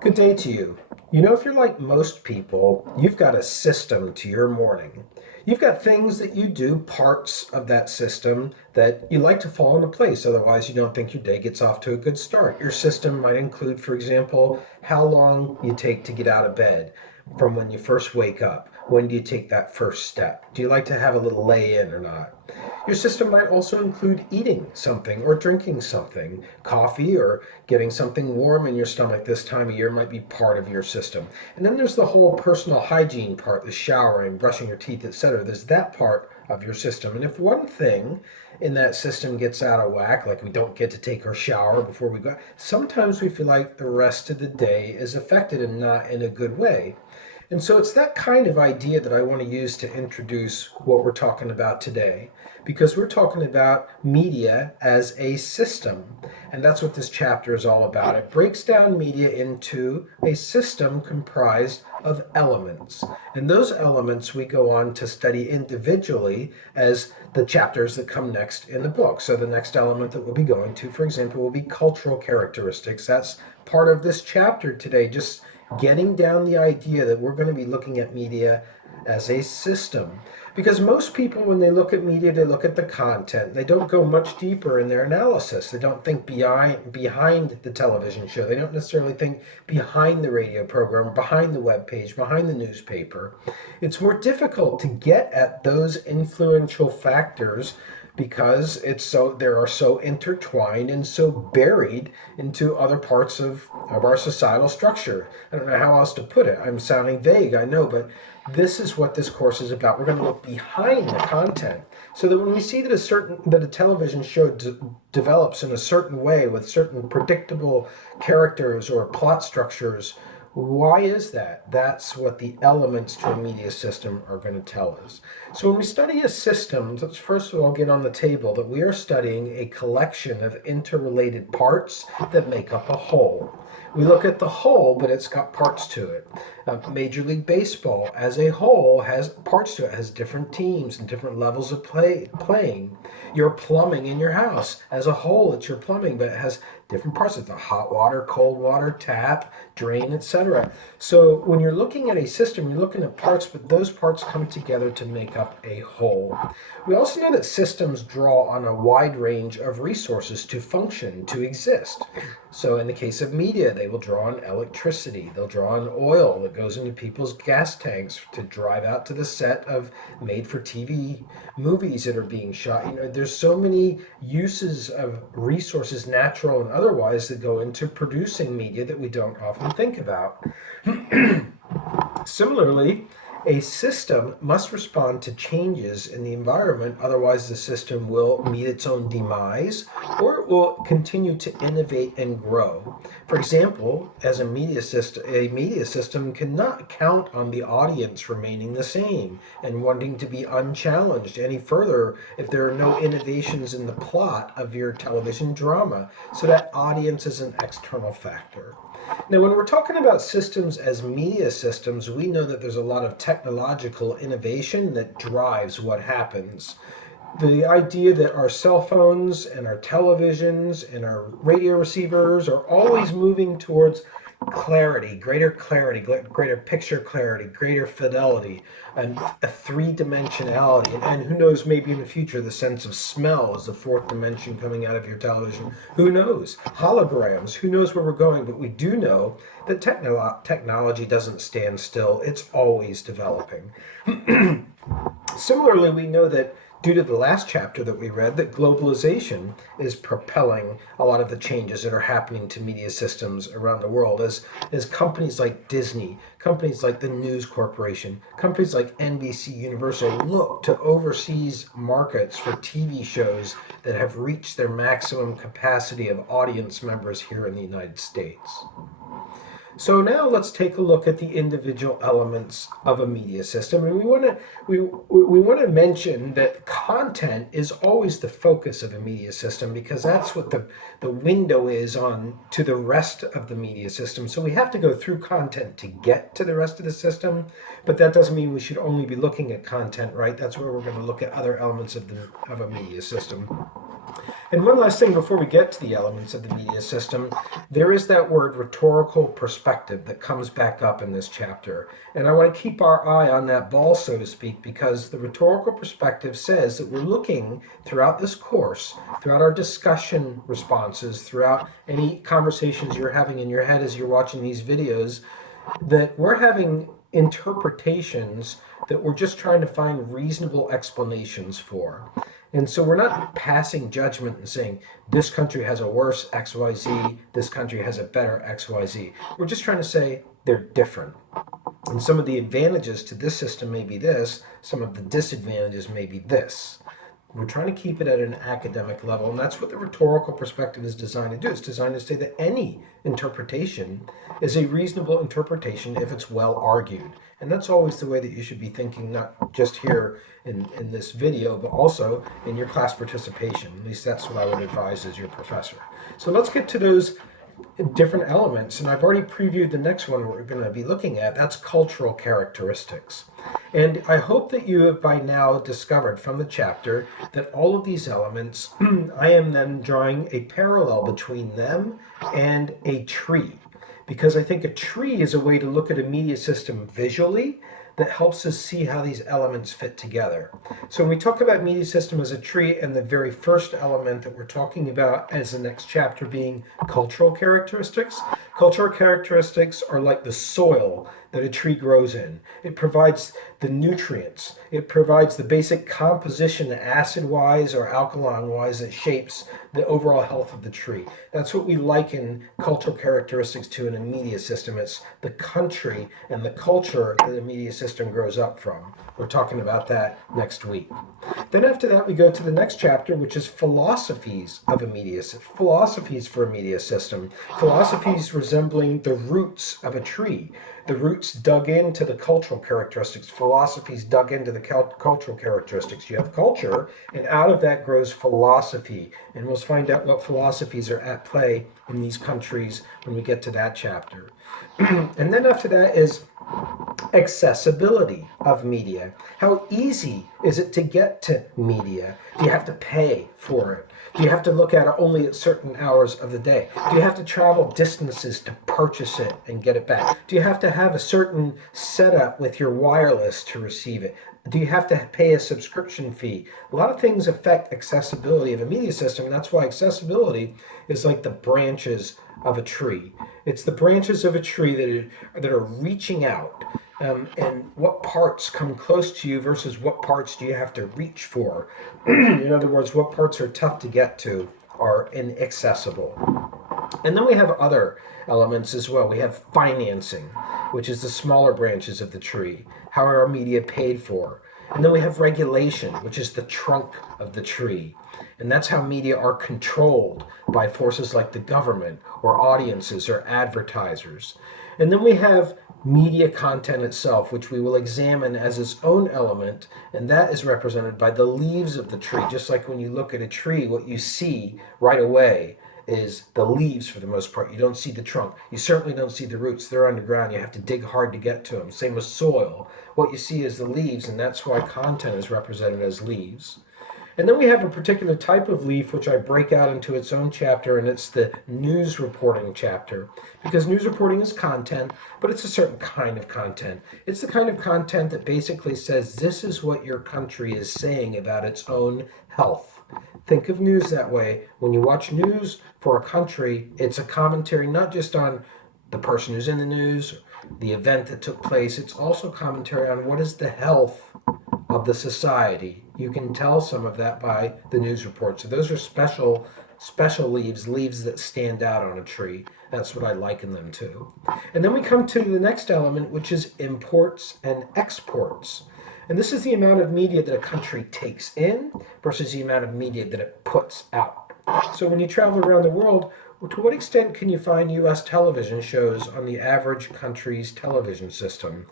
Good day to you. You know, if you're like most people, you've got a system to your morning. You've got things that you do, parts of that system that you like to fall into place. Otherwise, you don't think your day gets off to a good start. Your system might include, for example, how long you take to get out of bed from when you first wake up. When do you take that first step? Do you like to have a little lay in or not? Your system might also include eating something or drinking something. Coffee or getting something warm in your stomach this time of year might be part of your system. And then there's the whole personal hygiene part, the showering, brushing your teeth, etc. There's that part of your system. And if one thing in that system gets out of whack, like we don't get to take our shower before we go, sometimes we feel like the rest of the day is affected and not in a good way. And so it's that kind of idea that I want to use to introduce what we're talking about today, because we're talking about media as a system. And that's what this chapter is all about. It breaks down media into a system comprised of elements. And those elements we go on to study individually as the chapters that come next in the book. So the next element that we'll be going to, for example, will be cultural characteristics. That's part of this chapter today, just getting down the idea that we're going to be looking at media as a system. Because most people, when they look at media, they look at the content. They don't go much deeper in their analysis. They don't think behind the television show. They don't necessarily think behind the radio program, behind the web page, behind the newspaper. It's more difficult to get at those influential factors because they are so intertwined and so buried into other parts of our societal structure. I don't know how else to put it. I'm sounding vague, I know, but this is what this course is about. We're going to look behind the content so that when we see that a television show develops in a certain way with certain predictable characters or plot structures, why is that? That's what the elements to a media system are going to tell us. So when we study a system, let's first of all get on the table that we are studying a collection of interrelated parts that make up a whole. We look at the whole, but it's got parts to it. Major League Baseball as a whole has parts to it, has different teams and different levels of playing. Your plumbing in your house as a whole, it's your plumbing, but it has different parts. It's a hot water, cold water, tap, drain, etc. So when you're looking at a system, you're looking at parts, but those parts come together to make up a whole. We also know that systems draw on a wide range of resources to function, to exist. So in the case of media, they will draw on electricity. They'll draw on oil that goes into people's gas tanks to drive out to the set of made-for-TV movies that are being shot. There's so many uses of resources, natural and otherwise, that go into producing media that we don't often think about. Similarly, a system must respond to changes in the environment, otherwise, the system will meet its own demise or it will continue to innovate and grow. For example, as a media system cannot count on the audience remaining the same and wanting to be unchallenged any further if there are no innovations in the plot of your television drama. So, that audience is an external factor. Now, when we're talking about systems as media systems, we know that there's a lot of technological innovation that drives what happens. The idea that our cell phones and our televisions and our radio receivers are always moving towards clarity, greater picture clarity, greater fidelity, and a three-dimensionality. And who knows, maybe in the future, the sense of smell is the fourth dimension coming out of your television. Who knows? Holograms, who knows where we're going? But we do know that technology doesn't stand still. It's always developing. Similarly, we know that due to the last chapter that we read, that globalization is propelling a lot of the changes that are happening to media systems around the world as companies like Disney, companies like the News Corporation, companies like NBC Universal look to overseas markets for TV shows that have reached their maximum capacity of audience members here in the United States. So now let's take a look at the individual elements of a media system, and we want to mention that content is always the focus of a media system because that's what the window is on to the rest of the media system. So we have to go through content to get to the rest of the system, but that doesn't mean we should only be looking at content, right? That's where we're going to look at other elements of a media system. And one last thing before we get to the elements of the media system, there is that word rhetorical perspective that comes back up in this chapter. And I want to keep our eye on that ball, so to speak, because the rhetorical perspective says that we're looking throughout this course, throughout our discussion responses, throughout any conversations you're having in your head as you're watching these videos, that we're having interpretations that we're just trying to find reasonable explanations for. And so we're not passing judgment and saying this country has a worse XYZ, this country has a better XYZ. We're just trying to say they're different. And some of the advantages to this system may be this, some of the disadvantages may be this. We're trying to keep it at an academic level, and that's what the rhetorical perspective is designed to do. It's designed to say that any interpretation is a reasonable interpretation if it's well argued. And that's always the way that you should be thinking, not just here in this video, but also in your class participation. At least that's what I would advise as your professor. So let's get to those different elements, and I've already previewed the next one we're going to be looking at. That's cultural characteristics. And I hope that you have by now discovered from the chapter that all of these elements, I am then drawing a parallel between them and a tree, because I think a tree is a way to look at a media system visually that helps us see how these elements fit together. So when we talk about media system as a tree, and the very first element that we're talking about as the next chapter being cultural characteristics are like the soil that a tree grows in. It provides the nutrients. It provides the basic composition, acid-wise or alkaline-wise, that shapes the overall health of the tree. That's what we liken cultural characteristics to in a media system. It's the country and the culture that a media system grows up from. We're talking about that next week. Then after that, we go to the next chapter, which is philosophies of a media system. Philosophies for a media system. Philosophies resembling the roots of a tree. The roots dug into the cultural characteristics. Philosophies dug into the cultural characteristics. You have culture, and out of that grows philosophy. And we'll find out what philosophies are at play in these countries when we get to that chapter. And then after that is accessibility of media. How easy is it to get to media? Do you have to pay for it? Do you have to look at it only at certain hours of the day? Do you have to travel distances to purchase it and get it back? Do you have to have a certain setup with your wireless to receive it? Do you have to pay a subscription fee? A lot of things affect accessibility of a media system, and that's why accessibility is like the branches of a tree. It's the branches of a tree that are reaching out. And what parts come close to you versus what parts do you have to reach for? In other words, what parts are tough to get to are inaccessible. And then we have other elements as well. We have financing, which is the smaller branches of the tree. How are our media paid for? And then we have regulation, which is the trunk of the tree. And that's how media are controlled by forces like the government or audiences or advertisers. And then we have media content itself, which we will examine as its own element, and that is represented by the leaves of the tree. Just like when you look at a tree, what you see right away is the leaves for the most part. You don't see the trunk. You certainly don't see the roots. They're underground. You have to dig hard to get to them. Same with soil. What you see is the leaves, and that's why content is represented as leaves. And then we have a particular type of leaf which I break out into its own chapter, and it's the news reporting chapter. Because news reporting is content, but it's a certain kind of content. It's the kind of content that basically says this is what your country is saying about its own health. Think of news that way. When you watch news for a country, it's a commentary not just on the person who's in the news, the event that took place. It's also commentary on what is the health of the society. You can tell some of that by the news report. So those are special leaves that stand out on a tree. That's what I liken them to. And then we come to the next element, which is imports and exports. And this is the amount of media that a country takes in versus the amount of media that it puts out. So when you travel around the world, to what extent can you find U.S. television shows on the average country's television system?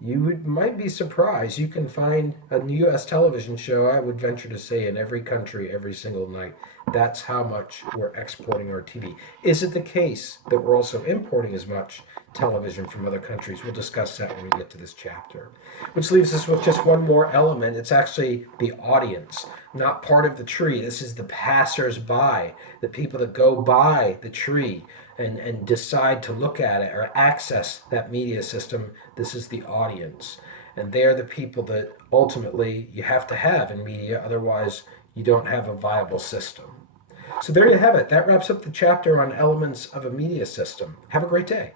might be surprised. You can find a U.S. television show, I would venture to say, in every country every single night. That's how much we're exporting our TV. Is it the case that we're also importing as much television from other countries? We'll discuss that when we get to this chapter. Which leaves us with just one more element. It's actually the audience, not part of the tree. This is the passers-by, the people that go by the tree and decide to look at it or access that media system. This is the audience. And they're the people that ultimately you have to have in media, otherwise, you don't have a viable system. So there you have it. That wraps up the chapter on elements of a media system. Have a great day.